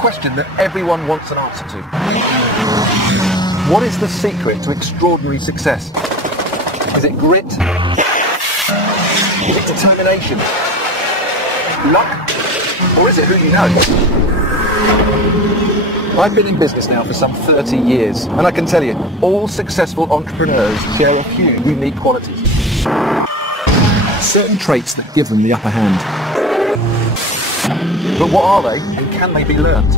question that everyone wants an answer to. What is the secret to extraordinary success? Is it grit? Is it determination? Luck? Or is it who you know? I've been in business now for some 30 years, and I can tell you, all successful entrepreneurs share a few unique qualities. Certain traits that give them the upper hand. But what are they, and can they be learned?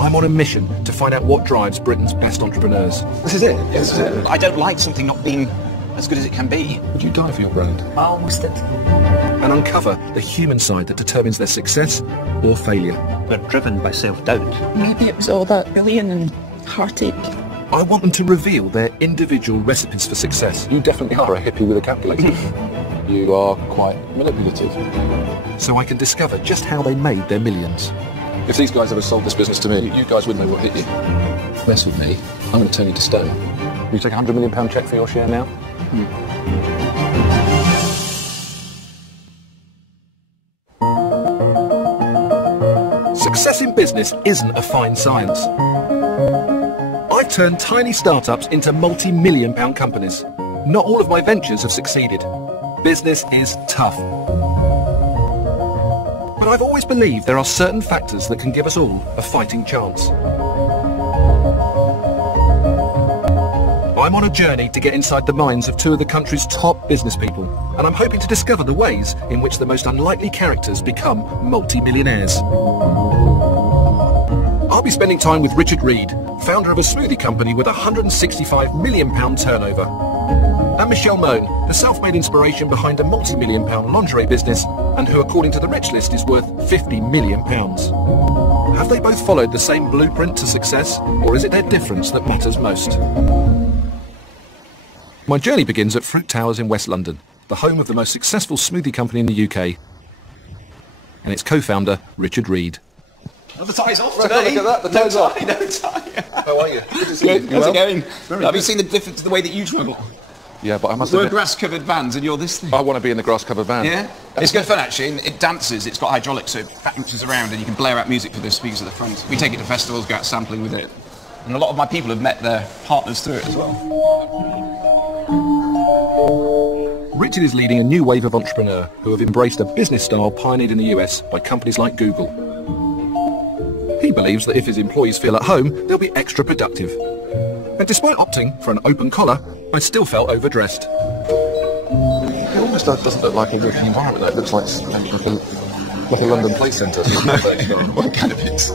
I'm on a mission to find out what drives Britain's best entrepreneurs. This is it? This is it. I don't like something not being as good as it can be. Would you die for your brand? I almost did. And uncover the human side that determines their success or failure. They're driven by self-doubt. Maybe it was all that bullying and heartache. I want them to reveal their individual recipes for success. You definitely are a hippie with a calculator. You are quite manipulative. So I can discover just how they made their millions. If these guys ever sold this business to me, you guys wouldn't know what hit you. Mess with me, I'm going to turn you to stone. Will you take a £100 million cheque for your share now? Success in business isn't a fine science. I've turned tiny startups into multi-million pound companies. Not all of my ventures have succeeded. Business is tough. But I've always believed there are certain factors that can give us all a fighting chance. I'm on a journey to get inside the minds of two of the country's top business people, and I'm hoping to discover the ways in which the most unlikely characters become multi-millionaires. I'll be spending time with Richard Reed, founder of a smoothie company with a £165 million turnover. And Michelle Mone, the self-made inspiration behind a multi-million pound lingerie business, and who according to the Rich List is worth £50 million. Have they both followed the same blueprint to success, or is it their difference that matters most? My journey begins at Fruit Towers in West London, the home of the most successful smoothie company in the UK, and its co-founder, Richard Reed. Well, the tie's off Right, today. look at that, the tie's off. No tie. How are you? Good. How's it going? Have you seen the difference to the way that you travel? Yeah, but I must We're admit, grass-covered vans and you're this thing. I want to be in the grass-covered van. Yeah? It's good fun actually, and it dances, it's got hydraulics, so it bounces around and you can blare out music for the speakers at the front. We take it to festivals, go out sampling with it. And a lot of my people have met their partners through it as well. Richard is leading a new wave of entrepreneur who have embraced a business style pioneered in the US by companies like Google. He believes that if his employees feel at home, they'll be extra productive. And despite opting for an open collar, I still felt overdressed. It almost doesn't look like a working environment though. It looks like a London Play Centre. What kind of it?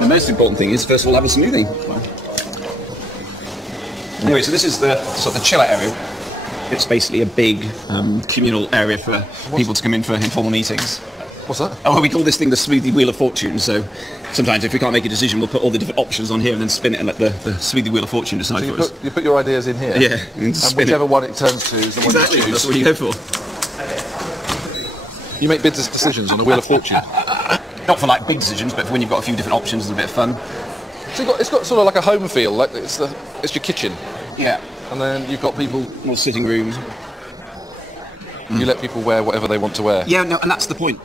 The most important thing is, first of all, have a smoothie. Anyway, so this is the sort of the chill out area. It's basically a big communal area for people to come in for informal meetings. What's that? Oh, well, we call this thing the smoothie wheel of fortune. So sometimes if we can't make a decision, we'll put all the different options on here and then spin it and let the smoothie wheel of fortune decide for us. You put your ideas in here? Yeah. And whichever one it turns to is the one you choose. That's what you go for. You make business decisions on the wheel of fortune? Not for like big decisions, but for when you've got a few different options, it's a bit of fun. So it's got sort of like a home feel, like it's your kitchen. Yeah. And then you've got people... More sitting rooms. You let people wear whatever they want to wear. Yeah, no, and that's the point.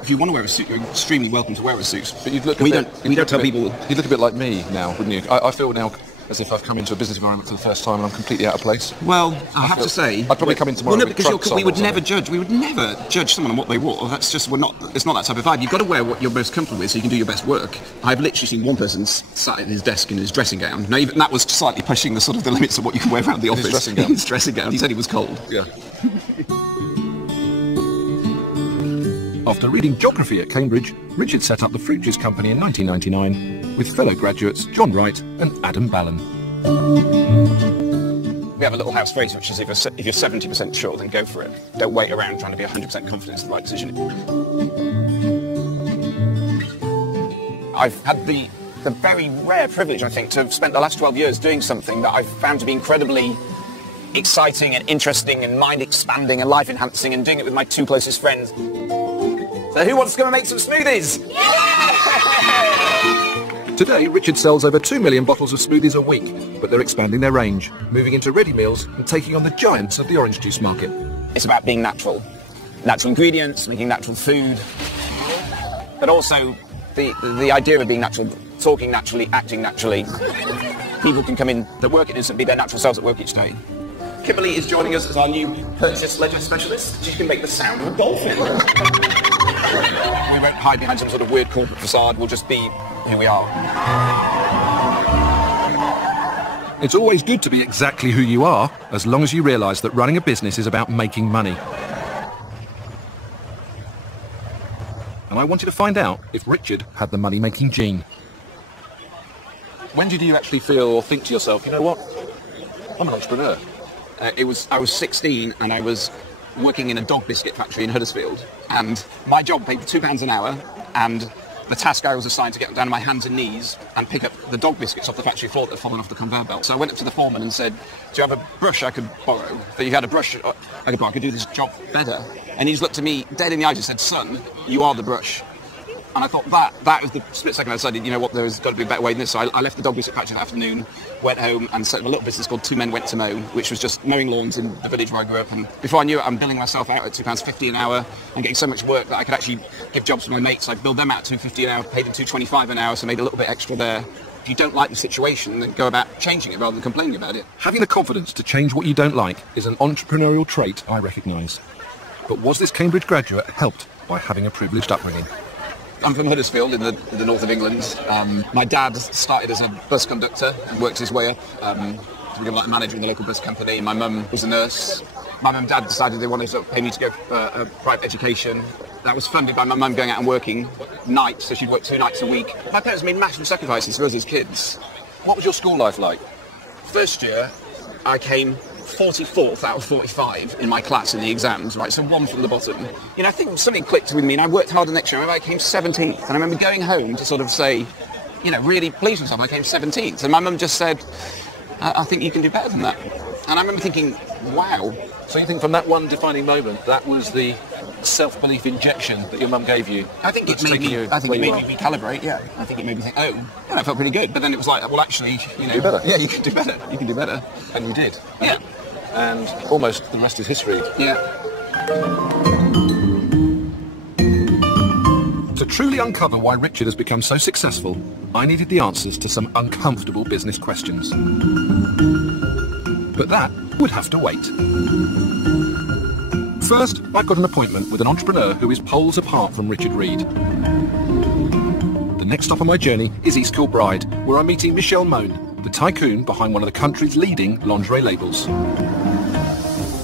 If you want to wear a suit, you're extremely welcome to wear a suit. But you'd look we don't tell people... You'd look a bit like me now, wouldn't you? I feel now as if I've come into a business environment for the first time and I'm completely out of place. Well, I have to say... I'd probably come in tomorrow with trunks on we would or never something. judge. We would never judge someone on what they wore. That's just, it's not that type of vibe. You've got to wear what you're most comfortable with so you can do your best work. I've literally seen one person sat at his desk in his dressing gown. Now, even that was slightly pushing the sort of the limits of what you can wear around the office. His dressing gown? His dressing gown. He said he was cold. Yeah. After reading geography at Cambridge, Richard set up the Fruit Juice Company in 1999 with fellow graduates John Wright and Adam Ballon. We have a little house phrase which is if you're 70% sure, then go for it. Don't wait around trying to be 100% confident it's the right decision. I've had the very rare privilege, I think, to have spent the last 12 years doing something that I've found to be incredibly exciting and interesting and mind-expanding and life-enhancing, and doing it with my two closest friends. So who wants to come and make some smoothies? Yeah! Today, Richard sells over 2 million bottles of smoothies a week, but they're expanding their range, moving into ready meals and taking on the giants of the orange juice market. It's about being natural. Natural ingredients, making natural food, but also the idea of being natural, talking naturally, acting naturally. People can come in that work at Instant, be their natural selves at work each day. Kimberly is joining us as our new purchase ledger specialist. She can make the sound of a dolphin. We won't hide behind some sort of weird corporate facade. We'll just be who we are. It's always good to be exactly who you are, as long as you realise that running a business is about making money. And I wanted to find out if Richard had the money-making gene. When did you actually feel or think to yourself, you know what, I'm an entrepreneur? I was 16 and I was working in a dog biscuit factory in Huddersfield, and my job paid £2 an hour, and the task I was assigned to get down on my hands and knees and pick up the dog biscuits off the factory floor that had fallen off the conveyor belt. So I went up to the foreman and said, do you have a brush I could borrow? If you had a brush I could borrow, I could do this job better. And he just looked at me dead in the eyes and said, son, you are the brush. And I thought that was the split second I decided, you know what, there's got to be a better way than this. So I left the dog biscuit factory that afternoon, went home and set up a little business called Two Men Went to Mow, which was just mowing lawns in the village where I grew up. And before I knew it, I'm billing myself out at £2.50 an hour and getting so much work that I could actually give jobs to my mates. I billed them out at £2.50 an hour, paid them £2.25 an hour, so made a little bit extra there. If you don't like the situation, then go about changing it rather than complaining about it. Having the confidence to change what you don't like is an entrepreneurial trait I recognise. But was this Cambridge graduate helped by having a privileged upbringing? I'm from Huddersfield in the north of England. My dad started as a bus conductor and worked his way up to become like a manager in the local bus company. My mum was a nurse. My mum and dad decided they wanted to pay me to go for a private education. That was funded by my mum going out and working nights, so she'd work 2 nights a week. My parents made massive sacrifices for us as kids. What was your school life like? First year, I came 44th out of 45 in my class in the exams, right, so 1 from the bottom. You know, I think something clicked with me and I worked hard the next year. I remember I came 17th, and I remember going home to sort of say, you know, really please myself, I came 17th. And my mum just said, I think you can do better than that. And I remember thinking, wow. So you think from that one defining moment, that was the self-belief injection that your mum gave you? I think it made me recalibrate, yeah. I think it made me think, oh, yeah, that felt pretty good. But then it was like, well, actually, you know... Do better. Yeah, you can do better. You can do better. And you did. Yeah. And almost the rest is history. Yeah. To truly uncover why Richard has become so successful, I needed the answers to some uncomfortable business questions. But that would have to wait. First, I've got an appointment with an entrepreneur who is poles apart from Richard Reed. The next stop on my journey is East Kilbride, where I'm meeting Michelle Mone, the tycoon behind one of the country's leading lingerie labels.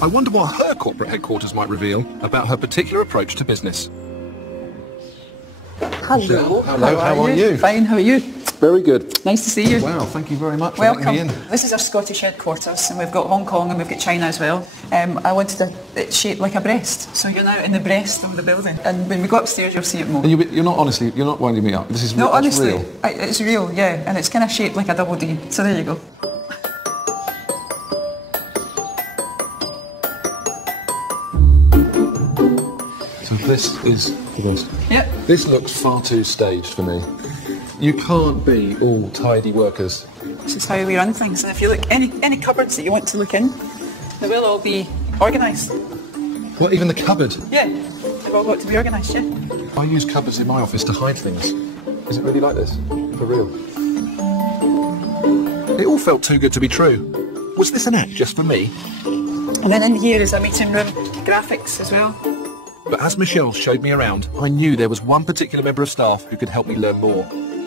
I wonder what her corporate headquarters might reveal about her particular approach to business. Hello. Hello, how are you? Fine, how are you? Very good. Nice to see you. Wow, thank you very much for Welcome. letting me in. This is our Scottish headquarters, and we've got Hong Kong and we've got China as well. I wanted it shaped like a breast, so you're now in the breast of the building. And when we go upstairs, you'll see it more. And you're not winding me up. This is No, that's honestly, real. It's real, yeah, and it's kind of shaped like a double D. So there you go. So this is the best. Yep. This looks far too staged for me. You can't be all tidy workers. This is how we run things. And if you look, any cupboards that you want to look in, they will all be organised. What, even the cupboard? Yeah, they've all got to be organised, yeah. I use cupboards in my office to hide things. Is it really like this? For real? It all felt too good to be true. Was this an act just for me? And then in here is a meeting room, graphics as well. But as Michelle showed me around, I knew there was one particular member of staff who could help me learn more.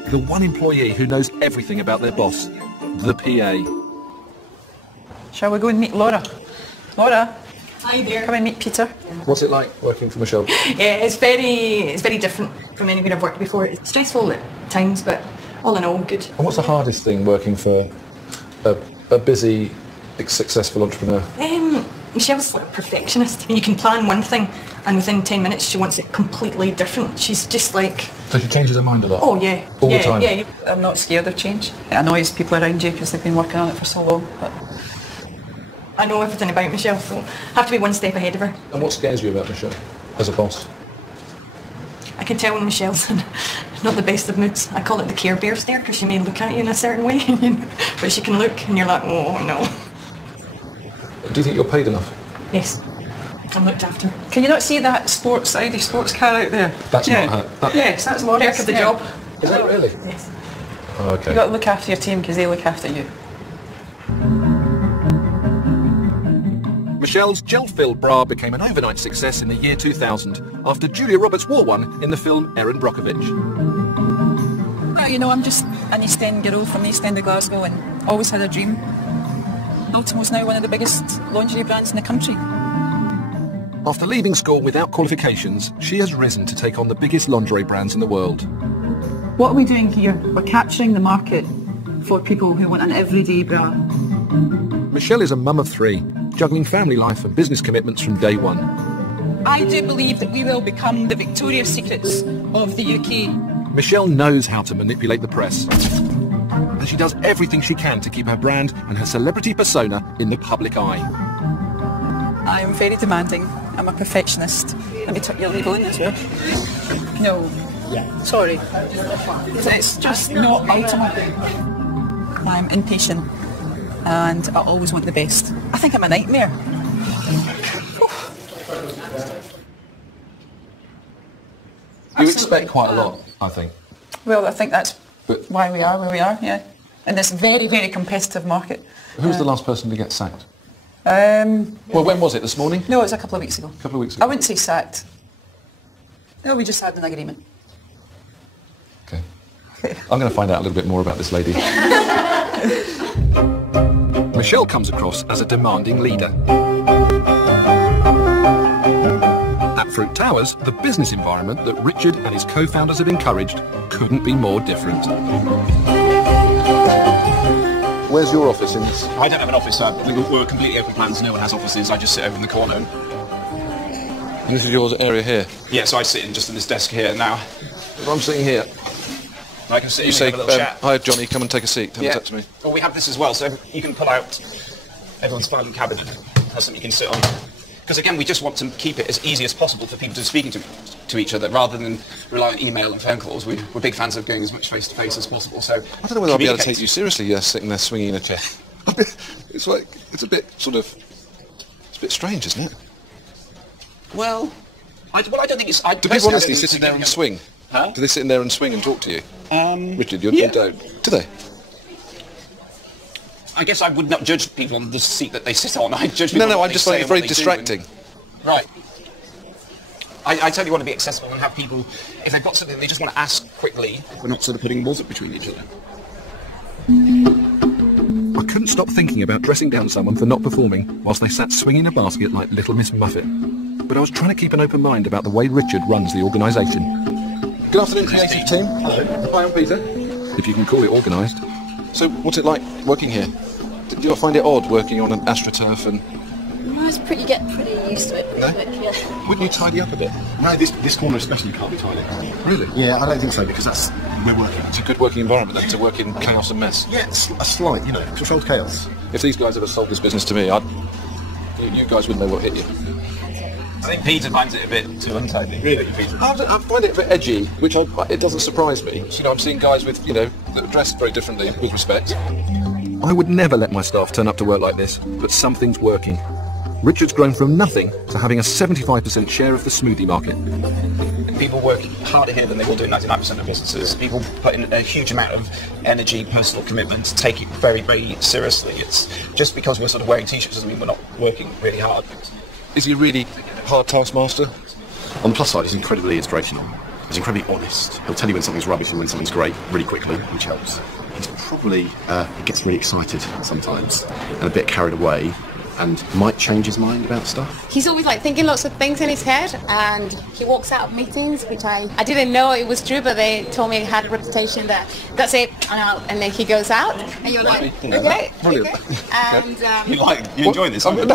The one employee who knows everything about their boss, the PA. Shall we go and meet Laura? Laura? Hi there. Come and meet Peter. What's it like working for Michelle? Yeah, it's very different from anywhere I've worked before. It's stressful at times, but all in all, good. And what's the hardest thing working for a busy, successful entrepreneur? Michelle's like a perfectionist. You can plan one thing, and within 10 minutes she wants it completely different. She's just like... So she changes her mind a lot? Oh, yeah. All the time? Yeah. I'm not scared of change. It annoys people around you because they've been working on it for so long. But I know everything about Michelle, so I have to be one step ahead of her. And what scares you about Michelle as a boss? I can tell when Michelle's not the best of moods. I call it the Care Bear stare, because she may look at you in a certain way, but she can look and you're like, oh no. Do you think you're paid enough? Yes. I'm looked after. Can you not see that Audi sports car out there? That's not her. Yes, that's Laura's. Perk of the job. Is that really? Yes. Oh, okay. You've got to look after your team because they look after you. Michelle's gel-filled bra became an overnight success in the year 2000 after Julia Roberts wore one in the film Erin Brockovich. Well, you know, I'm just an East End girl from the East End of Glasgow and always had a dream. Ultimo's now one of the biggest lingerie brands in the country. After leaving school without qualifications, she has risen to take on the biggest lingerie brands in the world. What are we doing here? We're capturing the market for people who want an everyday bra. Michelle is a mum of 3, juggling family life and business commitments from day one. I do believe that we will become the Victoria's Secrets of the UK. Michelle knows how to manipulate the press, and she does everything she can to keep her brand and her celebrity persona in the public eye. I am very demanding. I'm a perfectionist. Let me tuck your label in as well. No. Yeah. Sorry. It's just not Ultimo. I'm impatient and I always want the best. I think I'm a nightmare. You expect quite a lot, I think. Well, I think that's why we are where we are, yeah. In this very, very competitive market. Who was the last person to get sacked? Well, when was it? This morning? No, it was a couple of weeks ago. A couple of weeks ago. I wouldn't say sacked. No, we just had an agreement. Okay. I'm going to find out a little bit more about this lady. Michelle comes across as a demanding leader. At Fruit Towers, the business environment that Richard and his co-founders have encouraged couldn't be more different. Where's your office in this? I don't have an office. We're completely open plans. No one has offices. I just sit over in the corner. And this is your area here? Yeah, so I sit just in this desk here now. If I'm sitting here, I can sit you and say, have a little chat. hi Johnny, come and take a seat. Have a chat to me. Well, we have this as well, so you can pull out everyone's filing cabinet. That's something you can sit on. Because again, we just want to keep it as easy as possible for people to speaking to each other, rather than rely on email and phone calls. We're big fans of going as much face-to-face as possible. So I don't know whether I'll be able to take you seriously sitting there swinging in a chair. It's a bit strange, isn't it? Well, I don't think it's... Do people honestly sit in there and swing? Huh? Do they sit in there and swing and talk to you? Richard, you don't. Do they? I guess I would not judge people on the seat that they sit on. I judge people I'm just finding it very distracting. Right. I totally want to be accessible and have people, if they've got something they just want to ask quickly, we're not sort of putting walls up between each other. I couldn't stop thinking about dressing down someone for not performing whilst they sat swinging a basket like Little Miss Muffet. But I was trying to keep an open mind about the way Richard runs the organisation. Good afternoon, creative team. Hello. Hi, I'm Peter. If you can call it organised. So, what's it like working here? Do you find it odd working on an AstroTurf and... No, it's pretty used to it. No? Yeah. Wouldn't you tidy up a bit? No, this corner especially can't be tidy. Really? Yeah, I don't think so, because we're working. It's a good working environment then, to work in chaos and mess. Yeah, it's a slight, controlled chaos. If these guys ever sold this business to me, you guys wouldn't know what hit you. I think Peter finds it a bit too untidy. Really, Peter? I find it a bit edgy, which it doesn't surprise me. I'm seeing guys with, that are dressed very differently, with respect. I would never let my staff turn up to work like this, but something's working. Richard's grown from nothing to having a 75% share of the smoothie market. People work harder here than they will do in 99% of businesses. People put in a huge amount of energy, personal commitment, take it very, very seriously. It's just because we're sort of wearing t-shirts doesn't mean we're not working really hard. Is he a really hard taskmaster? On the plus side, he's incredibly inspirational. He's incredibly honest. He'll tell you when something's rubbish and when something's great really quickly, which helps. He's probably, he gets really excited sometimes and a bit carried away, and might change his mind about stuff. He's always thinking lots of things in his head, and he walks out of meetings, which I didn't know it was true, but they told me he had a reputation that's it, I'm out, and then he goes out, and you're like, okay, and you enjoy this? I'm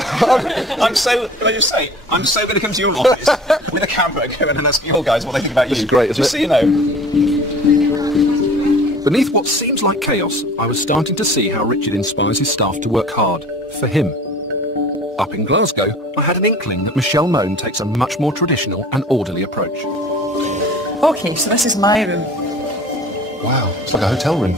so going to come to your office with a camera going and ask your guys what they think about you. This is great, isn't it? Just so you know. Beneath what seems like chaos, I was starting to see how Richard inspires his staff to work hard, for him. Up in Glasgow, I had an inkling that Michelle Mone takes a much more traditional and orderly approach. Okay, so this is my room. Wow, it's like a hotel room.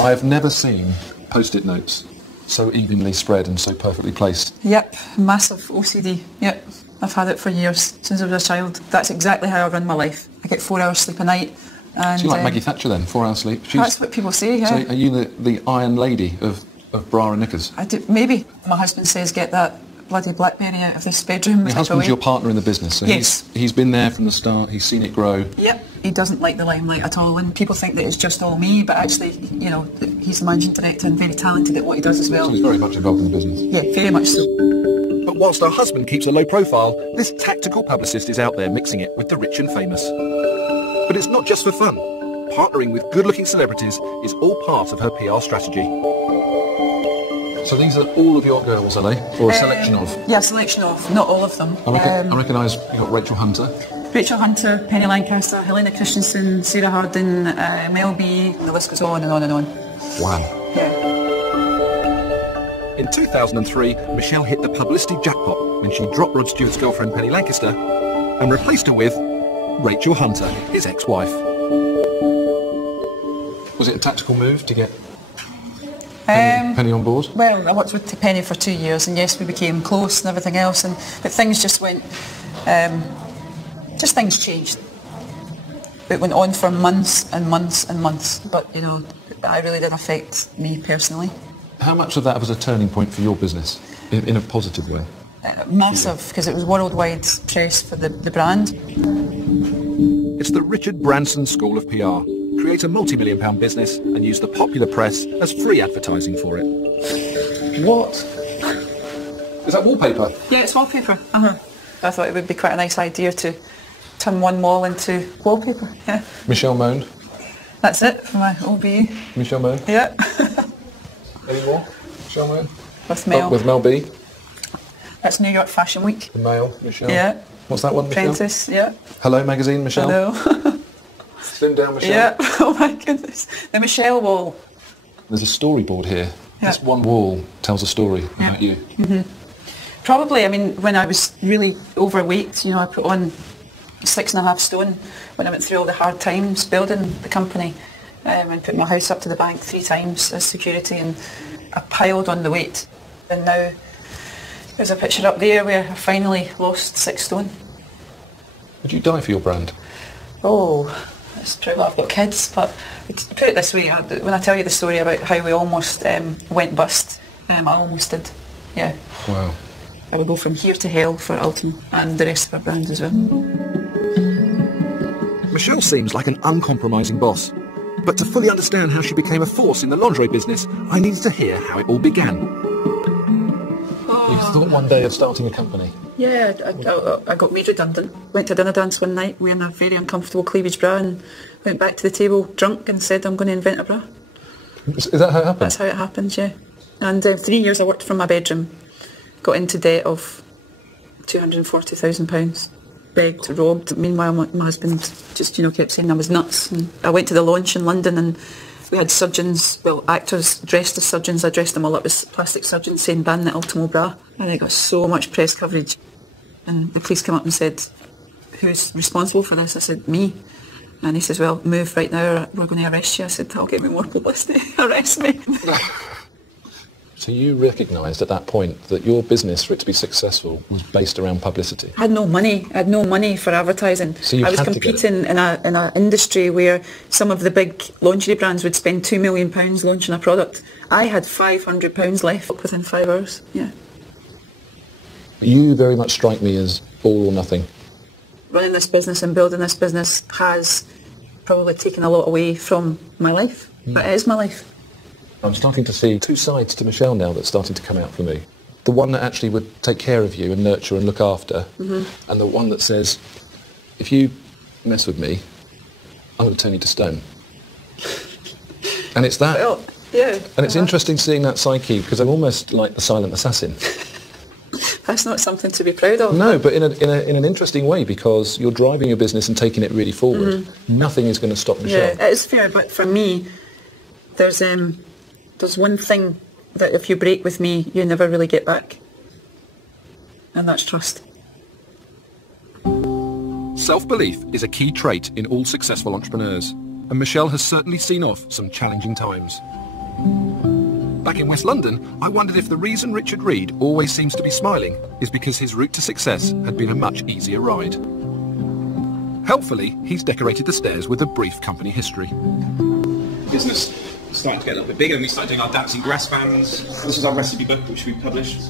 I have never seen post-it notes so evenly spread and so perfectly placed. Yep, massive OCD. Yep, I've had it for years, since I was a child. That's exactly how I run my life. I get 4 hours sleep a night. And, So you're like Maggie Thatcher then, 4 hours sleep? That's what people say, yeah. So are you the Iron Lady of bra and knickers? I do, maybe. My husband says get that bloody BlackBerry out of this bedroom. Your husband's your partner in the business, so Yes. he's been there from the start, he's seen it grow. Yep, he doesn't like the limelight at all, and people think that it's just all me, but actually, you know, he's the managing director and very talented at what he does as well. So he's very much involved in the business. Yeah, very much so. But whilst her husband keeps a low profile, this tactical publicist is out there mixing it with the rich and famous. But it's not just for fun. Partnering with good-looking celebrities is all part of her PR strategy. So these are all of your girls, are they? Or a selection of? Yeah, selection of, not all of them. I recognise you've got Rachel Hunter. Rachel Hunter, Penny Lancaster, Helena Christensen, Sarah Hardin, Mel B, the list goes on and on and on. Wow. Yeah. In 2003, Michelle hit the publicity jackpot when she dropped Rod Stewart's girlfriend Penny Lancaster and replaced her with Rachel Hunter, his ex-wife. Was it a tactical move to get Penny on board? Well, I worked with Penny for 2 years, and yes, we became close and everything else, but things just went, things changed. It went on for months and months and months, but, you know, it really did affect me personally. How much of that was a turning point for your business, in a positive way? Massive, because it was worldwide press for the brand. It's the Richard Branson School of PR. Create a multi-million-pound business and use the popular press as free advertising for it. What? Is that wallpaper? Yeah, it's wallpaper. I thought it would be quite a nice idea to turn one wall into wallpaper. Yeah. Michelle Moan. That's it for my OBE. Michelle Moan. Yeah. Any more? Michelle Moan. With Mel. With Mel B. That's New York Fashion Week. The Mail, Michelle. Yeah. What's that one, Michelle? Apprentice, yeah. Hello Magazine, Michelle. Hello. Slim down, Michelle. Yeah. Oh my goodness. The Michelle wall. There's a storyboard here. Yeah. This one wall tells a story about you. Mm-hmm. Probably, I mean, when I was really overweight, you know, I put on 6.5 stone when I went through all the hard times building the company, and put my house up to the bank 3 times as security, and I piled on the weight. And now there's a picture up there where I finally lost 6 stone. Would you die for your brand? Oh, that's true. Well, I've got kids, but to put it this way, when I tell you the story about how we almost went bust, I almost did. Yeah. Wow. I would go from here to hell for Ultim and the rest of our brands as well. Michelle seems like an uncompromising boss. But to fully understand how she became a force in the lingerie business, I needed to hear how it all began. You thought one day of starting a company? Yeah, I got made redundant. Went to a dinner dance one night wearing a very uncomfortable cleavage bra and went back to the table drunk and said I'm going to invent a bra. Is that how it happened? That's how it happened, yeah. And 3 years I worked from my bedroom. Got into debt of £240,000. Begged, robbed. Meanwhile, my husband just, you know, kept saying I was nuts. And I went to the launch in London and we had surgeons, well, actors dressed as surgeons. I dressed them all up as plastic surgeons saying ban the Ultimo bra. And I got so much press coverage. And the police came up and said, who's responsible for this? I said, me. And he says, well, move right now or we're going to arrest you. I said, I'll get me more publicity. Arrest me. So you recognised at that point that your business, for it to be successful, was based around publicity? I had no money. I had no money for advertising. So I was competing in an industry where some of the big lingerie brands would spend £2 million launching a product. I had £500 left within 5 hours. Yeah. You very much strike me as all or nothing. Running this business and building this business has probably taken a lot away from my life, but it is my life. I'm starting to see 2 sides to Michelle now that's starting to come out for me. The one that actually would take care of you and nurture and look after, and the one that says, if you mess with me, I'm going to turn you to stone. And it's that. Well, yeah. And it's interesting seeing that psyche, because I'm almost like the silent assassin. That's not something to be proud of. No, but in an interesting way, because you're driving your business and taking it really forward. Nothing is going to stop Michelle. Yeah, it is fair, but for me, there's one thing that if you break with me, you never really get back. And that's trust. Self-belief is a key trait in all successful entrepreneurs, and Michelle has certainly seen off some challenging times. Back in West London, I wondered if the reason Richard Reed always seems to be smiling is because his route to success had been a much easier ride. Helpfully, he's decorated the stairs with a brief company history. Business starting to get a little bit bigger, and we started doing our dancing grass bands. This is our recipe book, which we published.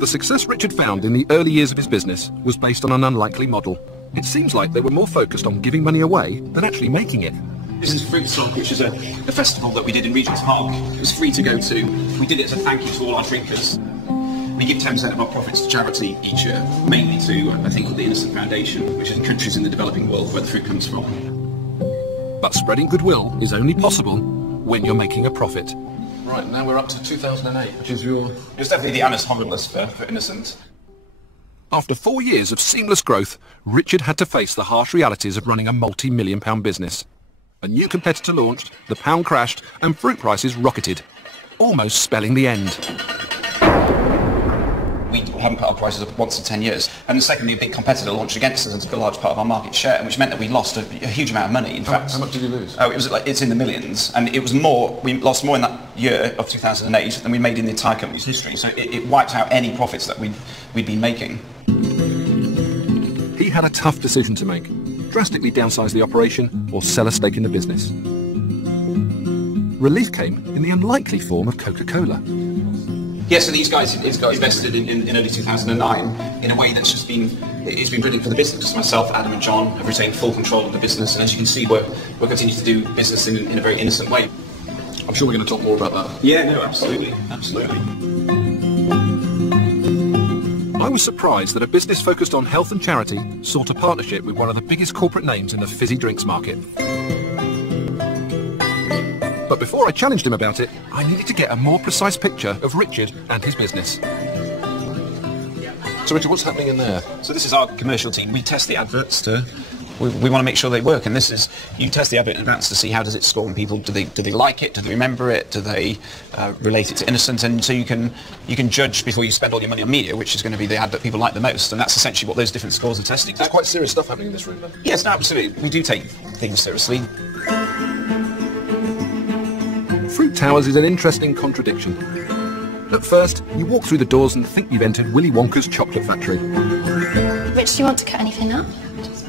The success Richard found in the early years of his business was based on an unlikely model. It seems like they were more focused on giving money away than actually making it. This is Fruit Song, which is a festival that we did in Regent's Park. It was free to go to. We did it as a thank you to all our drinkers. We give 10% of our profits to charity each year, mainly to a thing called the Innocent Foundation, which is in countries in the developing world where the fruit comes from. But spreading goodwill is only possible when you're making a profit. Right, now we're up to 2008, which is your... It's definitely the annus horribilis for Innocent. After 4 years of seamless growth, Richard had to face the harsh realities of running a multi-million-pound business. A new competitor launched, the pound crashed, and fruit prices rocketed, almost spelling the end. We haven't cut our prices up once in 10 years. And secondly, a big competitor launched against us and took a large part of our market share, which meant that we lost a huge amount of money. In fact, how much did you lose? Oh, it's in the millions, and it was more. We lost more in that year of 2008 than we made in the entire company's history. So it wiped out any profits that we'd been making. He had a tough decision to make: drastically downsize the operation or sell a stake in the business. Relief came in the unlikely form of Coca-Cola. Yeah, so these guys invested in early 2009 in a way that's it's been brilliant for the business. Myself, Adam and John have retained full control of the business, and as you can see, we're continuing to do business in a very innocent way. I'm sure we're going to talk more about that. Yeah, no, absolutely. I was surprised that a business focused on health and charity sought a partnership with one of the biggest corporate names in the fizzy drinks market. But before I challenged him about it, I needed to get a more precise picture of Richard and his business. So Richard, what's happening in there? So this is our commercial team. We test the adverts we want to make sure they work, and this is, you test the advert in advance to see how does it score on people. Do they like it? Do they remember it? Do they relate it to Innocent? And so you can judge before you spend all your money on media, which is going to be the ad that people like the most, and that's essentially what those different scores are testing. There's quite serious stuff happening in this room then. Yes, no, absolutely. We do take things seriously. Fruit Towers is an interesting contradiction. At first, you walk through the doors and think you've entered Willy Wonka's chocolate factory. Rich, do you want to cut anything up?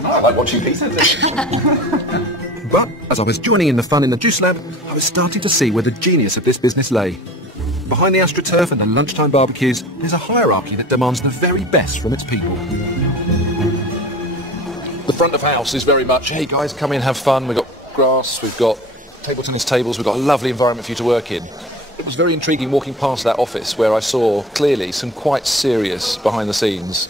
Oh, I like watching Peter. But as I was joining in the fun in the juice lab, I was starting to see where the genius of this business lay. Behind the AstroTurf and the lunchtime barbecues, there's a hierarchy that demands the very best from its people. The front of house is very much, hey guys, come in, have fun. We've got grass, we've got table tennis tables, we've got a lovely environment for you to work in. It was very intriguing walking past that office where I saw clearly some quite serious behind the scenes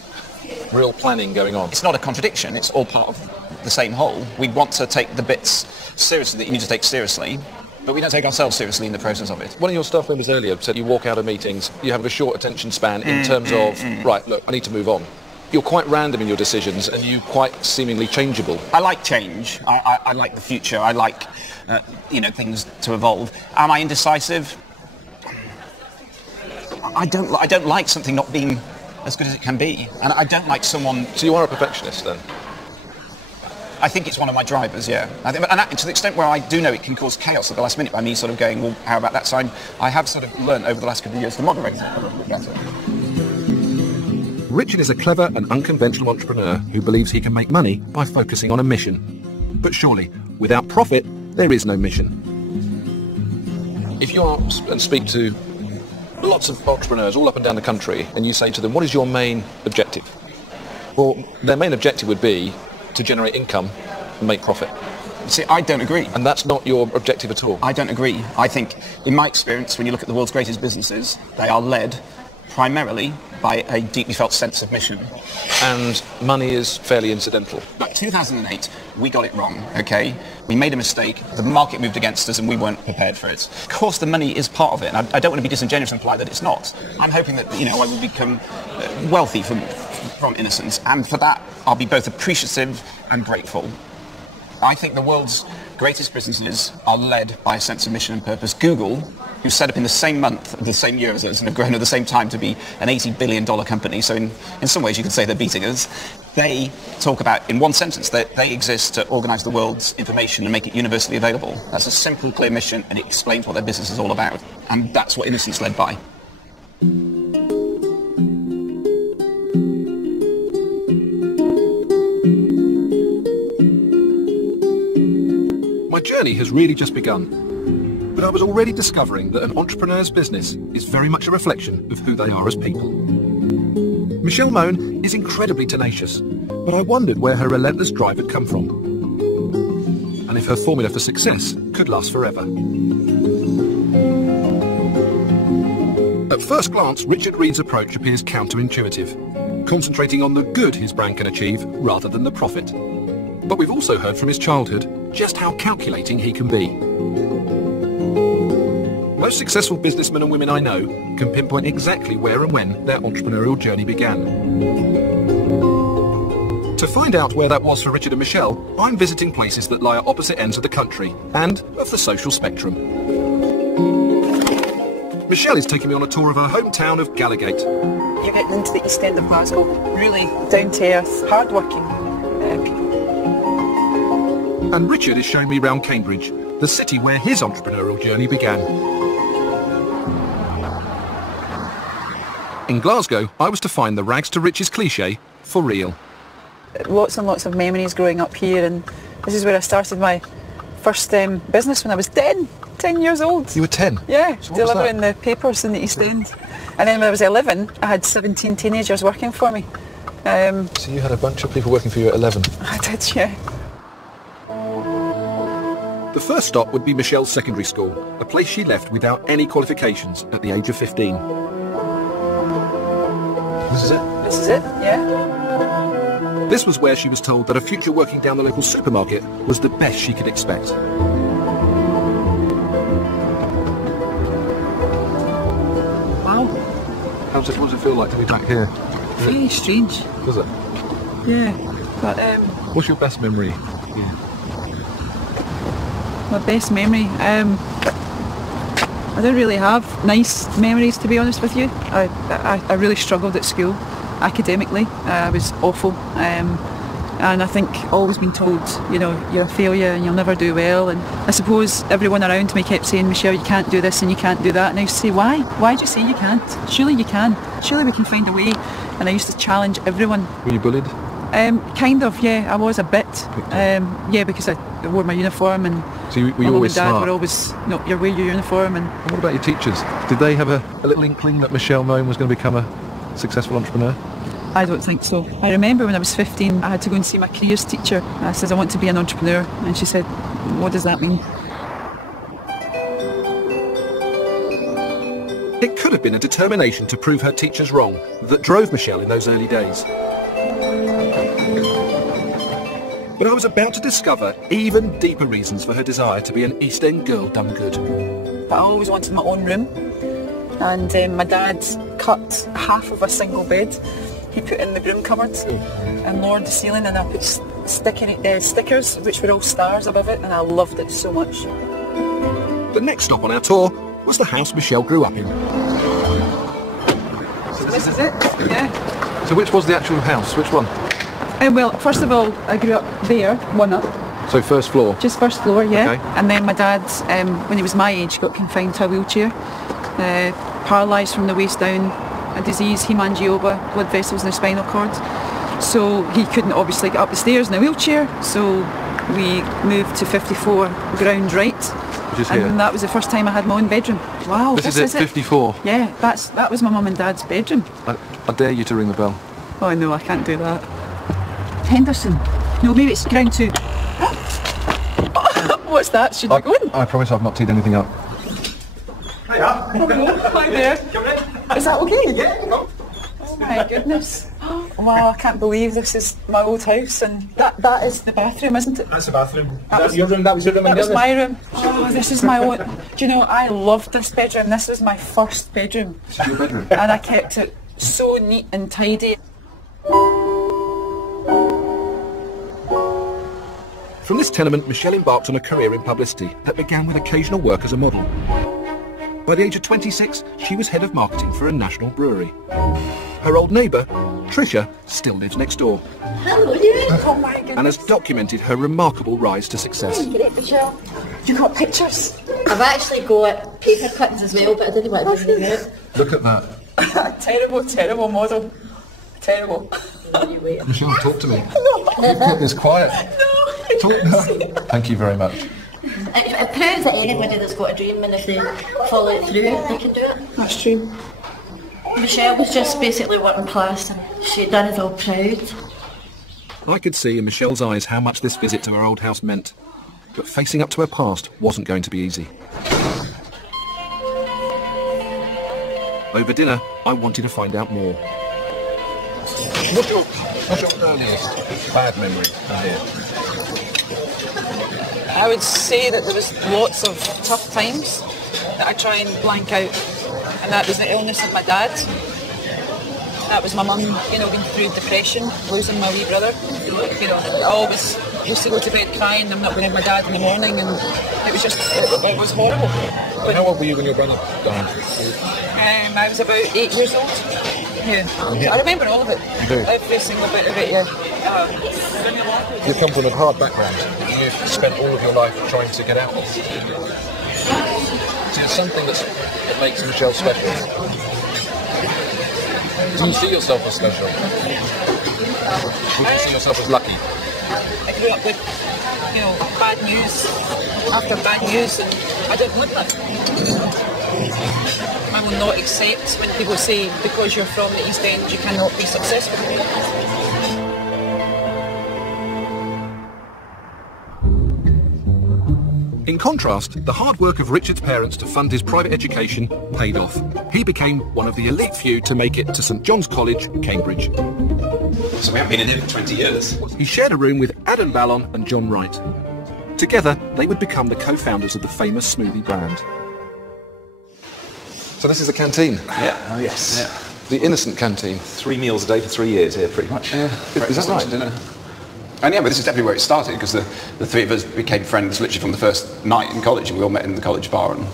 real planning going on. It's not a contradiction, it's all part of the same whole. We want to take the bits seriously that you need to take seriously, but we don't take ourselves seriously in the process of it. One of your staff members earlier said you walk out of meetings, you have a short attention span in terms of, right, look, I need to move on. You're quite random in your decisions and you quite seemingly changeable. I like change, I like the future, I like things to evolve. Am I indecisive? I don't like something not being as good as it can be, and I don't like someone... So you are a perfectionist then? I think it's one of my drivers, yeah. And to the extent where I do know it can cause chaos at the last minute by me sort of going, well, how about that sign? I have sort of learned over the last couple of years to moderate it a little bit better. Richard is a clever and unconventional entrepreneur who believes he can make money by focusing on a mission. But surely, without profit, there is no mission. If you are and speak to lots of entrepreneurs all up and down the country and you say to them, what is your main objective? Well, their main objective would be to generate income and make profit. See, I don't agree. And that's not your objective at all? I don't agree. I think, in my experience, when you look at the world's greatest businesses, they are led primarily by a deeply felt sense of mission. And money is fairly incidental. But 2008, we got it wrong, okay? We made a mistake, the market moved against us and we weren't prepared for it. Of course the money is part of it, and I don't want to be disingenuous and imply that it's not. I'm hoping that, I will become wealthy from Innocence, and for that I'll be both appreciative and grateful. I think the world's greatest businesses are led by a sense of mission and purpose. Google, who set up in the same month, the same year as us, and have grown at the same time to be an $80 billion company, so in some ways you could say they're beating us. they talk about, in one sentence, that they exist to organise the world's information and make it universally available. That's a simple, clear mission, and it explains what their business is all about. And that's what Innocent's led by. My journey has really just begun, but I was already discovering that an entrepreneur's business is very much a reflection of who they are as people. Michelle Mone is incredibly tenacious, but I wondered where her relentless drive had come from, and if her formula for success could last forever. At first glance, Richard Reed's approach appears counterintuitive, concentrating on the good his brand can achieve rather than the profit. But we've also heard from his childhood just how calculating he can be. Most successful businessmen and women I know can pinpoint exactly where and when their entrepreneurial journey began. To find out where that was for Richard and Michelle, I'm visiting places that lie at opposite ends of the country and of the social spectrum. Michelle is taking me on a tour of her hometown of Gallowgate. You're getting into the East End of Glasgow. Really down-to-earth, hard-working people. And Richard is showing me around Cambridge, the city where his entrepreneurial journey began. In Glasgow, I was to find the rags to riches cliché for real. Lots and lots of memories growing up here, and this is where I started my first business when I was 10 years old. You were 10? Yeah, So what was delivering that? the papers in the East End. And then when I was 11, I had 17 teenagers working for me. So you had a bunch of people working for you at 11? I did, yeah. The first stop would be Michelle's secondary school, a place she left without any qualifications at the age of 15. This is it? This is it, yeah. This was where she was told that a future working down the local supermarket was the best she could expect. Wow. What does it feel like to be back here? Very strange. Does it? Yeah. But What's your best memory? my best memory, I don't really have nice memories, to be honest with you. I really struggled at school academically. I was awful, and I think always been told, you know, you're a failure and you'll never do well. And I suppose everyone around me kept saying, Michelle, you can't do this and you can't do that. And I used to say, why? Why do you say you can't? Surely you can. Surely we can find a way. And I used to challenge everyone. Were you bullied? Kind of, yeah. I was a bit. Yeah, because I wore my uniform, and So were my you mum always and dad smart? were always, no, you wear your uniform. And What about your teachers? Did they have a little inkling that Michelle Mone was going to become a successful entrepreneur? I don't think so. I remember when I was 15, I had to go and see my careers teacher. I said, I want to be an entrepreneur. And she said, what does that mean? It could have been a determination to prove her teachers wrong that drove Michelle in those early days. But I was about to discover even deeper reasons for her desire to be an East End girl done good. But I always wanted my own room. And my dad cut half of a single bed. He put in the broom cupboard and lowered the ceiling, and I put stickers, which were all stars above it, and I loved it so much. The next stop on our tour was the house Michelle grew up in. So this is it, yeah. So which was the actual house? Which one? Well, first of all, I grew up there, one up. So first floor? Just first floor, yeah. Okay. And then my dad, when he was my age, got confined to a wheelchair, paralysed from the waist down, a disease, hemangioma, blood vessels in the spinal cord. So he couldn't obviously get up the stairs in a wheelchair, so we moved to 54 Ground Right. Which is and here? that was the first time I had my own bedroom. Wow, This is it, 54? Yeah, that was my mum and dad's bedroom. I dare you to ring the bell. Oh no, I can't do that. Henderson. No, maybe it's Ground 2. What's that? Should we go in? I promise I've not teed anything up. Hi there. Is that okay? Yeah, no. Oh my goodness. Wow, I can't believe this is my old house, and that is the bathroom, isn't it? That's the bathroom. That's your room, that was your room. That was my room. Oh, this is my own. Do you know, I loved this bedroom. This was my first bedroom. This is your bedroom? And I kept it so neat and tidy. From this tenement, Michelle embarked on a career in publicity that began with occasional work as a model. By the age of 26, she was head of marketing for a national brewery. her old neighbour, Tricia, still lives next door. Hello, you. Oh my goodness. And has documented her remarkable rise to success. Great, Michelle. You got pictures? I've actually got paper cuttings as well, but I didn't want to bring them out. Look at that. Terrible model. Terrible. Michelle, talk to me. No. Keep this quiet. No. Thank you very much. It proves that anybody that's got a dream, and if they follow it through, they can do it. That's true. Michelle was just basically working class, and she done us all proud. I could see in Michelle's eyes how much this visit to her old house meant. But facing up to her past wasn't going to be easy. Over dinner, I wanted to find out more. What's your earliest bad memory from here? I would say that there was lots of tough times that I try and blank out, and that was the illness of my dad. That was my mum, going through depression, losing my wee brother. I always used to go to bed crying, I'm not going to have my dad in the morning, and it was just, it was horrible. But how old were you when your brother died? I was about 8 years old. Yeah. I remember all of it. You do? Every single bit of it, yeah. You come from a hard background. You've spent all of your life trying to get out of. So it's something that makes Michelle special. Do you see yourself as special? Would you see yourself as lucky? I grew up with, bad news after bad news, and I don't want that. I will not accept when people say, because you're from the East End, you cannot be successful. In contrast, the hard work of Richard's parents to fund his private education paid off. He became one of the elite few to make it to St John's College, Cambridge. So we haven't been in here for 20 years. He shared a room with Adam Ballon and John Wright. Together, they would become the co-founders of the famous smoothie brand. So this is a canteen? Yeah. Oh, yes. Yeah. The innocent canteen. 3 meals a day for 3 years here, pretty much. Yeah. Is that right? Dinner. And yeah, but this is definitely where it started, because the three of us became friends literally from the first night in college, and we all met in the college bar, and I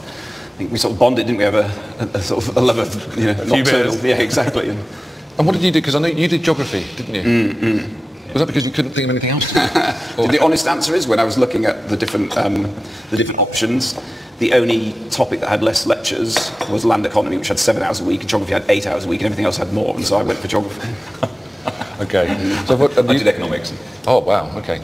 think we sort of bonded, didn't we? Have a sort of a love of, nocturnal. Yeah, exactly. And what did you do? Because I know you did geography, didn't you? Was that because you couldn't think of anything else to do? The honest answer is, when I was looking at the different options, the only topic that had less lectures was land economy, which had 7 hours a week, and geography had 8 hours a week, and everything else had more, and so I went for geography. Okay. So I did economics. Oh, wow, okay.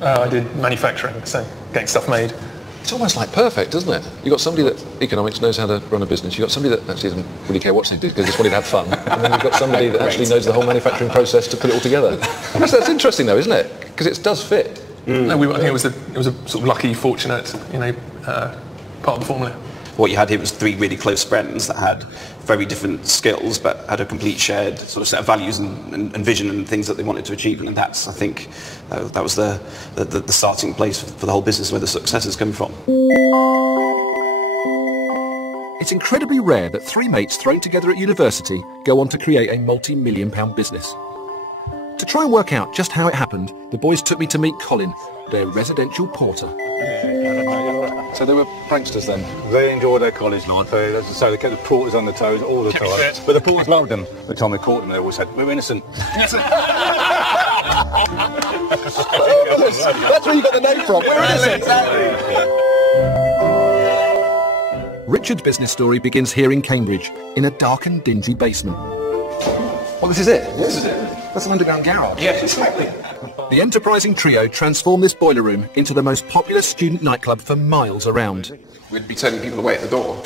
I did manufacturing, so getting stuff made. It's almost like perfect, isn't it? You've got somebody that economics knows how to run a business, you've got somebody that actually doesn't really care what they do because they just wanted to have fun, and then you've got somebody that actually knows the whole manufacturing process to put it all together. That's interesting though, isn't it? Because it does fit. No, I think it was a sort of lucky, fortunate, part of the formula. What you had here was 3 really close friends that had very different skills, but had a complete shared sort of set of values and vision and things that they wanted to achieve. And that's, I think, that was the starting place for the whole business, where the success has come from. It's incredibly rare that 3 mates thrown together at university go on to create a multi-million-pound business. To try and work out just how it happened, the boys took me to meet Colin, their residential porter. So they were pranksters then? They enjoyed their college life. As I say, they kept the porters on their toes all the time. But the porters loved them. The time they caught them, they always said, "We're innocent." That's where you got the name from. We're innocent. Richard's business story begins here in Cambridge, in a dark and dingy basement. Well, this is it? This is it. That's an underground garage. Yeah, exactly. The enterprising trio transformed this boiler room into the most popular student nightclub for miles around. We'd be turning people away at the door.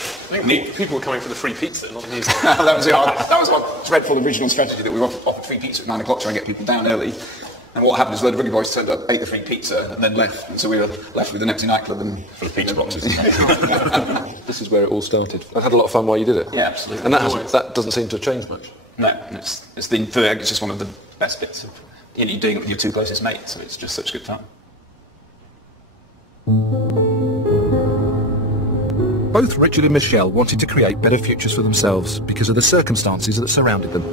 People were coming for the free pizza, not the music. that was our dreadful original strategy, that we offered free pizza at 9 o'clock to try and get people down early. And what happened is a load of rugby boys turned up, ate the free pizza, and then left. And so we were left with an empty nightclub and full of pizza boxes. This is where it all started. I had a lot of fun while you did it. Yeah, absolutely. And that doesn't seem to have changed much. No, it's just one of the best bits of you're doing it with your 2 closest mates, so it's just such good fun. Both Richard and Michelle wanted to create better futures for themselves because of the circumstances that surrounded them.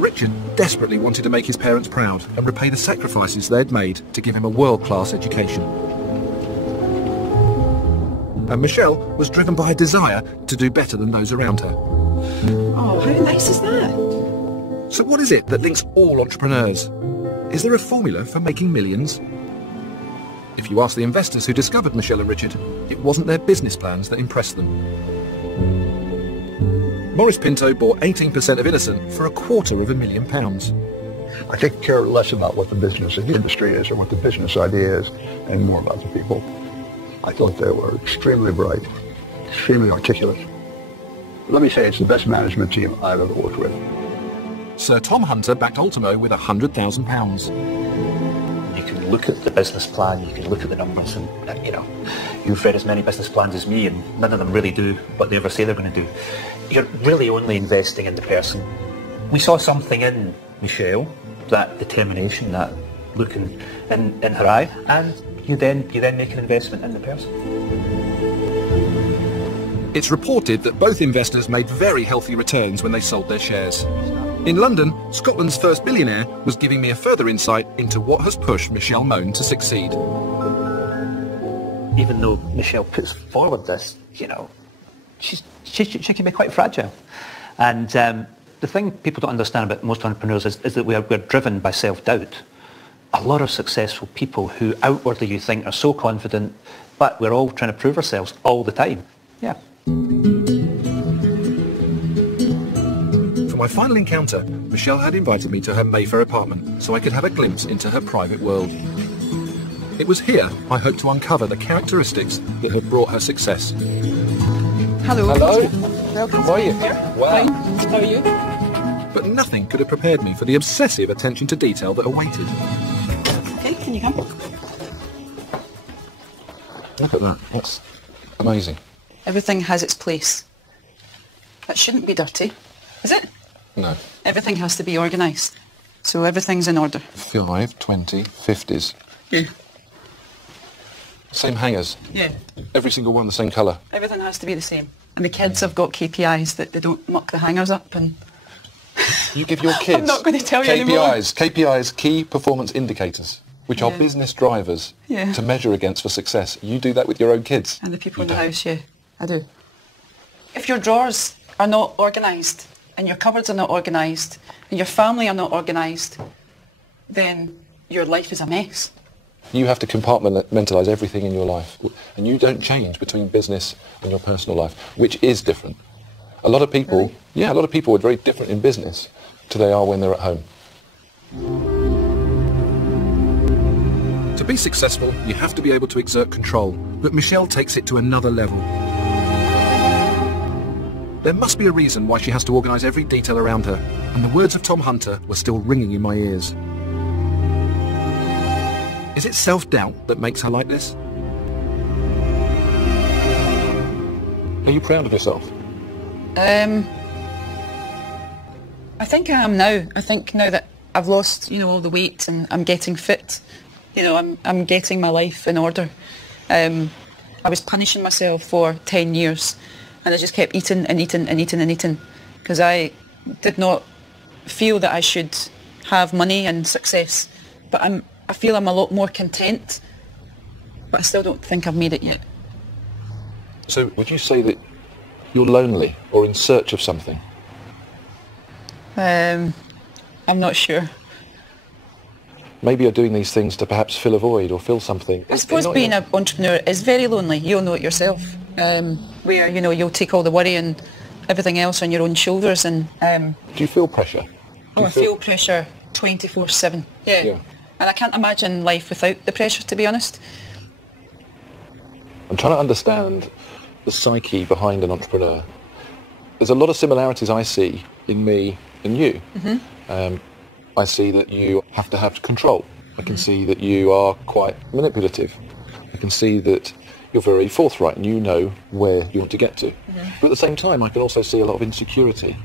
Richard desperately wanted to make his parents proud and repay the sacrifices they'd made to give him a world-class education. And Michelle was driven by a desire to do better than those around her. Oh, how nice is that? So what is it that links all entrepreneurs? Is there a formula for making millions? If you ask the investors who discovered Michelle and Richard, it wasn't their business plans that impressed them. Morris Pinto bought 18% of Innocent for £250,000. I could care less about what the business industry is or what the business idea is, and more about the people. I thought they were extremely bright, extremely articulate. Let me say it's the best management team I've ever worked with. Sir Tom Hunter backed Ultimo with £100,000. You can look at the business plan, you can look at the numbers, and you know, you've read as many business plans as me, and none of them really do what they ever say they're going to do. You're really only investing in the person. We saw something in Michelle, that determination, that look in her eye, and you then make an investment in the person. It's reported that both investors made very healthy returns when they sold their shares. In London, Scotland's first billionaire was giving me a further insight into what has pushed Michelle Mone to succeed. Even though Michelle puts forward this, you know, she can be quite fragile. And the thing people don't understand about most entrepreneurs is that we're driven by self-doubt. A lot of successful people who outwardly you think are so confident, but we're all trying to prove ourselves all the time. Yeah. For my final encounter, Michelle had invited me to her Mayfair apartment so I could have a glimpse into her private world. It was here I hoped to uncover the characteristics that have brought her success. Hello. Hello. Welcome. How are you? Wow. Fine. How are you? But nothing could have prepared me for the obsessive attention to detail that awaited. Okay, can you come? Look at that. That's amazing. Everything has its place. That shouldn't be dirty, is it? No. Everything has to be organised. So everything's in order. 5, 20, 50s. Yeah. Same hangers. Yeah. Every single one the same colour. Everything has to be the same. And the kids have got KPIs that they don't muck the hangers up and... You give your kids I'm not going to tell you anymore. KPIs, key performance indicators, which are business drivers to measure against for success. You do that with your own kids. And the people in the house, yeah, I do. If your drawers are not organised, and your cupboards are not organised, and your family are not organised, then your life is a mess. You have to compartmentalise everything in your life, and you don't change between business and your personal life, which is different. A lot of people, a lot of people are very different in business to they are when they're at home. To be successful, you have to be able to exert control, but Michelle takes it to another level. There must be a reason why she has to organise every detail around her, and the words of Tom Hunter were still ringing in my ears. Is it self-doubt that makes her like this? Are you proud of yourself? I think I am now. I think now that I've lost, all the weight and I'm getting fit, I'm getting my life in order. I was punishing myself for 10 years and I just kept eating and eating and eating and eating because I did not feel that I should have money and success. But I feel I'm a lot more content, but I still don't think I've made it yet. So would you say that you're lonely or in search of something? I'm not sure. Maybe you're doing these things to perhaps fill a void or fill something. I suppose being an entrepreneur is very lonely. You'll know it yourself. Where, you'll take all the worry and everything else on your own shoulders. And do you feel pressure? I feel pressure 24/7. Yeah. And I can't imagine life without the pressure, to be honest. I'm trying to understand the psyche behind an entrepreneur. There's a lot of similarities I see in me and you. Mm-hmm. I see that you have to have control. I can see that you are quite manipulative. I can see that you're very forthright and you know where you want to get to. Mm-hmm. But at the same time, I can also see a lot of insecurity.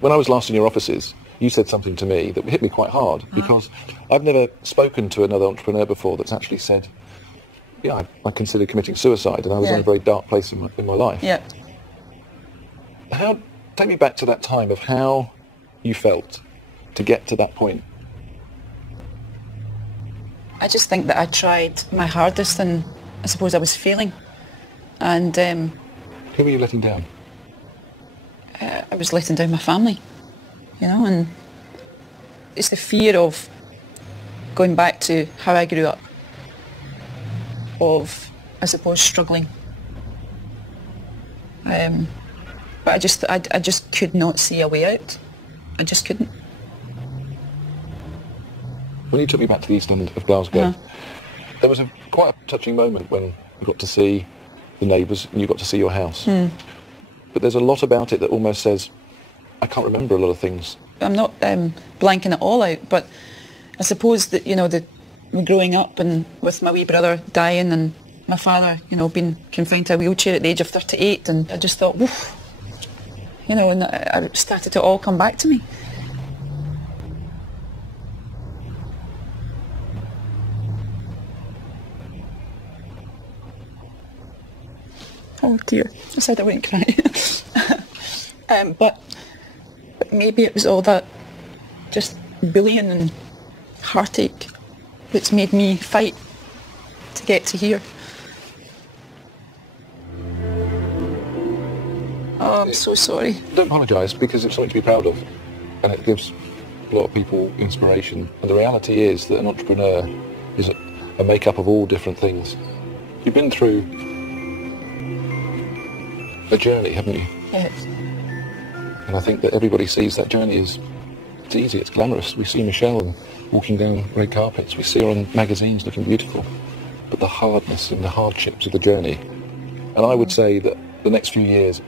When I was last in your offices, you said something to me that hit me quite hard because I've never spoken to another entrepreneur before that's actually said, I considered committing suicide and I was in a very dark place in my life. Yeah. Take me back to that time of how you felt to get to that point. I just think that I tried my hardest and I suppose I was failing. And who were you letting down? I was letting down my family, you know, and it's the fear of going back to how I grew up, of, I suppose, struggling. But I just could not see a way out. I just couldn't. When you took me back to the East End of Glasgow, there was quite a touching moment when you got to see the neighbours and you got to see your house. But there's a lot about it that almost says, I can't remember a lot of things. I'm not blanking it all out, but I suppose that, you know, growing up and with my wee brother dying and my father, you know, being confined to a wheelchair at the age of 38, and I just thought, woof, you know, and I started to all come back to me. Oh dear, I said I wouldn't cry. But maybe it was all that just bullying and heartache that's made me fight to get to here. Oh, I'm so sorry. Don't apologise, because it's something to be proud of, and it gives a lot of people inspiration. And the reality is that an entrepreneur is a make-up of all different things. You've been through a journey, haven't you? Yes. And I think that everybody sees that journey as it's easy, it's glamorous. We see Michelle walking down red carpets, we see her on magazines looking beautiful. But the hardness and the hardships of the journey. And I would say that the next few years,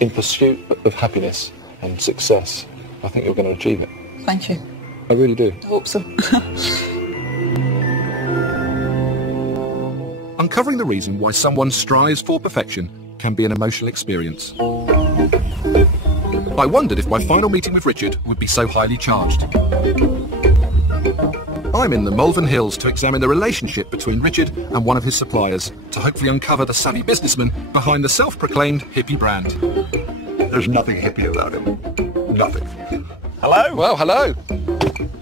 in pursuit of happiness and success, I think you're going to achieve it. Thank you. I really do. I hope so. Uncovering the reason why someone strives for perfection can be an emotional experience. I wondered if my final meeting with Richard would be so highly charged. I'm in the Malvern Hills to examine the relationship between Richard and one of his suppliers, to hopefully uncover the savvy businessman behind the self-proclaimed hippie brand. There's nothing hippie about him. Nothing. Hello? Well, hello.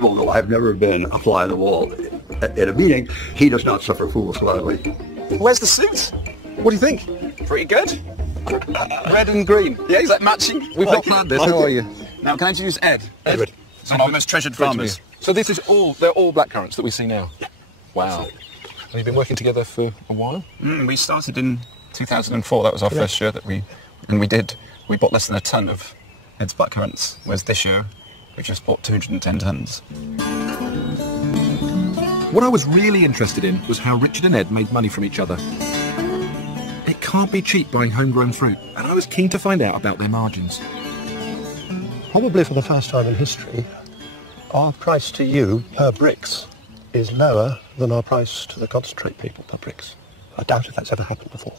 Although I've never been a fly on the wall at a meeting, he does not suffer fools gladly. Where's the suit? What do you think? Pretty good. Red and green. Yeah, is that matching? We've not planned this. How are you? Now, can I introduce Ed? Edward. One of our most treasured farmers. So this is they're all blackcurrants that we see now? Wow. Have you been working together for a while? We started in 2004. That was our first year that we bought less than a ton of Ed's blackcurrants, whereas this year we just bought 210 tons. What I was really interested in was how Richard and Ed made money from each other. It can't be cheap buying homegrown fruit, and I was keen to find out about their margins. Probably for the first time in history, our price to you per bricks is lower than our price to the concentrate people per bricks. I doubt if that's ever happened before.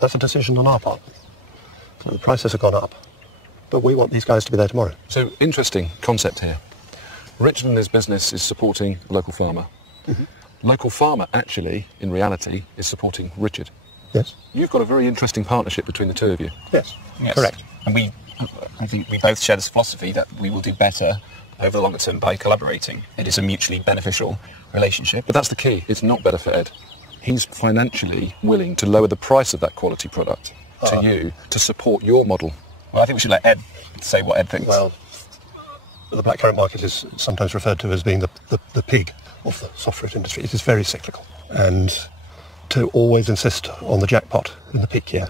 That's a decision on our part. So the prices have gone up, but we want these guys to be there tomorrow. So, interesting concept here. Richard and his business is supporting a local farmer. Local farmer, actually, in reality, is supporting Richard. Yes. You've got a very interesting partnership between the two of you. Yes, correct. And I think we both share this philosophy that we will do better over the longer term by collaborating. It is a mutually beneficial relationship. But that's the key. It's not better for Ed. He's financially willing to lower the price of that quality product to you to support your model. Well, I think we should let Ed say what Ed thinks. Well, the blackcurrant market is sometimes referred to as being the pig of the soft fruit industry. It is very cyclical. And to always insist on the jackpot in the peak year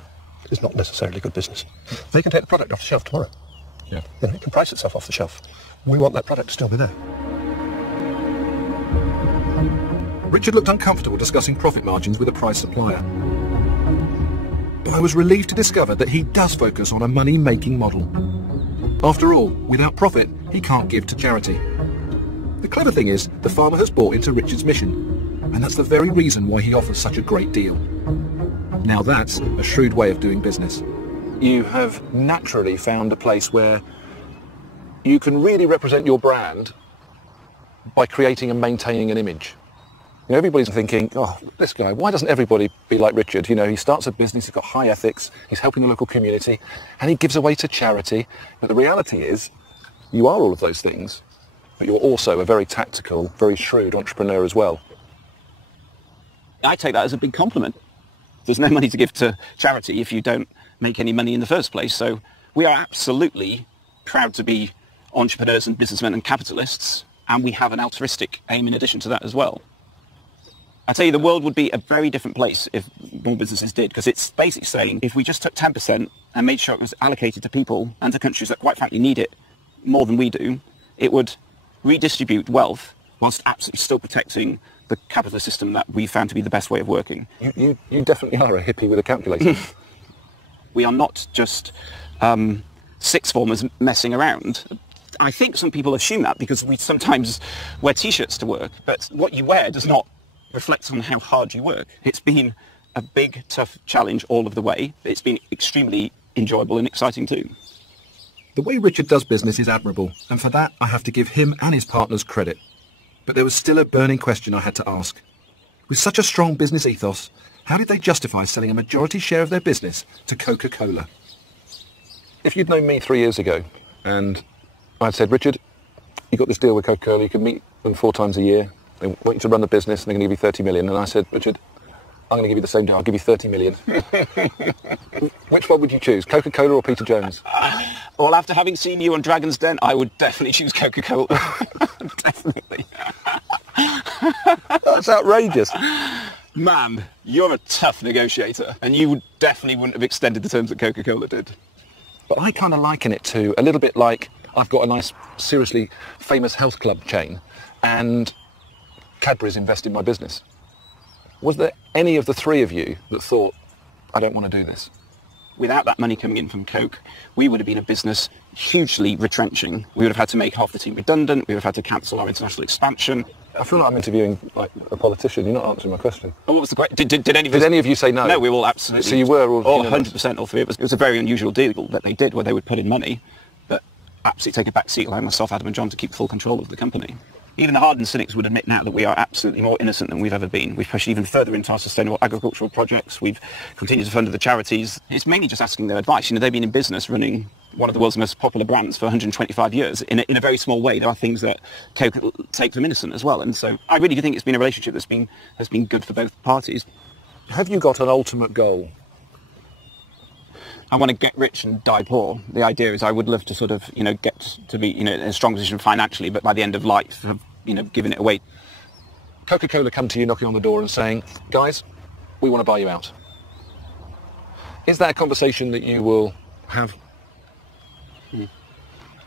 is not necessarily good business. They can take the product off the shelf tomorrow. Yeah. You know, it can price itself off the shelf. We want that product to still be there. Richard looked uncomfortable discussing profit margins with a prize supplier. But I was relieved to discover that he does focus on a money-making model. After all, without profit, he can't give to charity. The clever thing is, the farmer has bought into Richard's mission, and that's the very reason why he offers such a great deal. Now that's a shrewd way of doing business. You have naturally found a place where you can really represent your brand by creating and maintaining an image. You know, everybody's thinking, oh, this guy, why doesn't everybody be like Richard? You know, he starts a business, he's got high ethics, he's helping the local community, and he gives away to charity. But the reality is, you are all of those things, but you're also a very tactical, very shrewd entrepreneur as well. I take that as a big compliment. There's no money to give to charity if you don't make any money in the first place. So we are absolutely proud to be entrepreneurs and businessmen and capitalists, and we have an altruistic aim in addition to that as well. I tell you, the world would be a very different place if more businesses did, because it's basically saying if we just took 10% and made sure it was allocated to people and to countries that quite frankly need it more than we do, it would redistribute wealth whilst absolutely still protecting the capitalist system that we found to be the best way of working. You definitely are a hippie with a calculator. We are not just sixth formers messing around. I think some people assume that because we sometimes wear T-shirts to work, but what you wear does not reflect on how hard you work. It's been a big, tough challenge all of the way. It's been extremely enjoyable and exciting too. The way Richard does business is admirable, and for that I have to give him and his partners credit. But there was still a burning question I had to ask. With such a strong business ethos, how did they justify selling a majority share of their business to Coca-Cola? If you'd known me 3 years ago, and I'd said, Richard, you got this deal with Coca-Cola, you can meet them 4 times a year, they want you to run the business and they're going to give you 30 million. And I said, Richard, I'm going to give you the same deal. I'll give you 30 million. Which one would you choose, Coca-Cola or Peter Jones? Well, after having seen you on Dragon's Den, I would definitely choose Coca-Cola. Definitely. That's outrageous. Man, you're a tough negotiator, and you definitely wouldn't have extended the terms that Coca-Cola did. But I kind of liken it to a little bit like I've got a nice, seriously famous health club chain, and Cadbury's invest in my business. Was there any of the 3 of you that thought, I don't want to do this? Without that money coming in from Coke, we would have been a business hugely retrenching. We would have had to make half the team redundant. We would have had to cancel our international expansion. I feel like I'm interviewing like a politician. You're not answering my question. Oh, what was the question? Did any of you say no? No, we were all absolutely. So you were all 100%, all 3 of us. It was a very unusual deal that they did, where they would put in money, but absolutely take a back seat, allowing myself, Adam and John to keep full control of the company. Even the hardened cynics would admit now that we are absolutely more innocent than we've ever been. We've pushed even further into our sustainable agricultural projects. We've continued to fund the charities. It's mainly just asking their advice. You know, they've been in business running one of the world's most popular brands for 125 years. In a very small way, there are things that take them innocent as well. And so I really do think it's been a relationship that's been good for both parties. Have you got an ultimate goal? I want to get rich and die poor. The idea is I would love to sort of, get to be, in a strong position financially, but by the end of life, have, given it away. Coca-Cola come to you knocking on the door and saying, guys, we want to buy you out. Is that a conversation that you will have?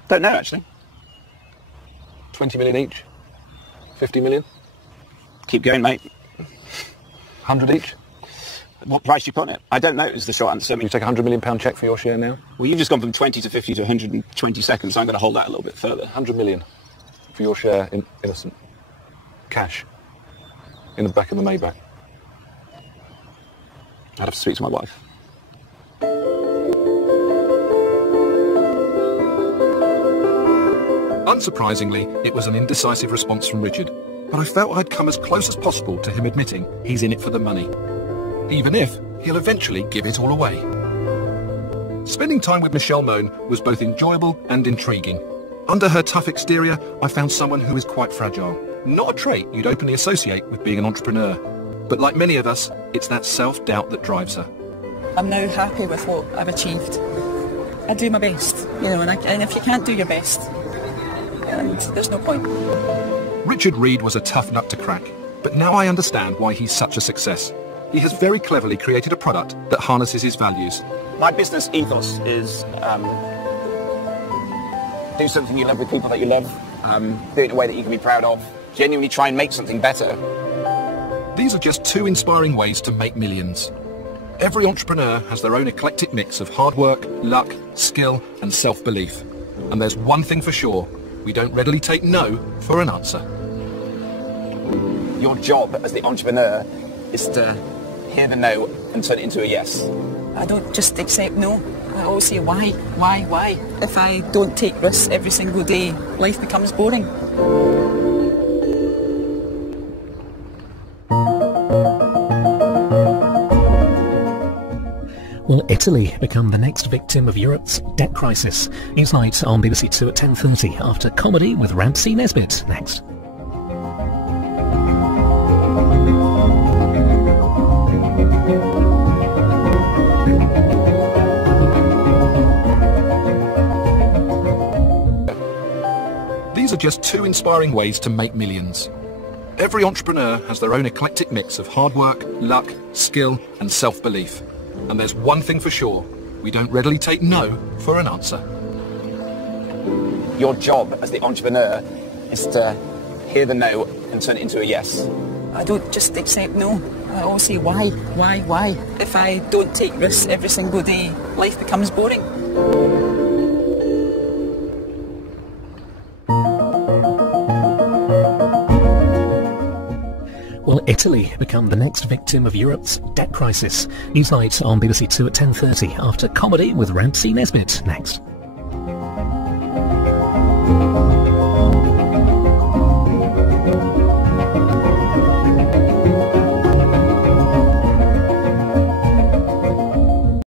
Don't know, actually. 20 million each? 50 million? Keep going, mate. 100 each? What price do you put on it? I don't know is the short answer. You take a £100 million cheque for your share now? Well, you've just gone from 20 to 50 to 120 seconds, so I'm going to hold that a little bit further. 100 million for your share in Innocent. Cash. In the back of the Maybach. I'd have to speak to my wife. Unsurprisingly, it was an indecisive response from Richard, but I felt I'd come as close as possible to him admitting he's in it for the money, even if he'll eventually give it all away. Spending time with Michelle Mone was both enjoyable and intriguing. Under her tough exterior, I found someone who is quite fragile. Not a trait you'd openly associate with being an entrepreneur, but like many of us, it's that self-doubt that drives her. I'm now happy with what I've achieved. I do my best, and if you can't do your best, there's no point. Richard Reed was a tough nut to crack, but now I understand why he's such a success. He has very cleverly created a product that harnesses his values. My business ethos is do something you love with people that you love, do it in a way that you can be proud of, genuinely try and make something better. These are just 2 inspiring ways to make millions. Every entrepreneur has their own eclectic mix of hard work, luck, skill and self-belief. And there's one thing for sure, we don't readily take no for an answer. Your job as the entrepreneur is to hear the no and turn it into a yes. I don't just accept no. I always say why? If I don't take risks every single day, life becomes boring. Will Italy become the next victim of Europe's debt crisis? Newsnight on BBC 2 at 10:30 after comedy with Ramsey Nesbitt next. just 2 inspiring ways to make millions. Every entrepreneur has their own eclectic mix of hard work, luck, skill and self-belief. And there's one thing for sure, we don't readily take no for an answer. Your job as the entrepreneur is to hear the no and turn it into a yes. I don't just accept no. I always say why. If I don't take risks every single day, life becomes boring. Will Italy become the next victim of Europe's debt crisis? Newsnight on BBC 2 at 10:30 after Comedy with Ramsey Nesbitt next.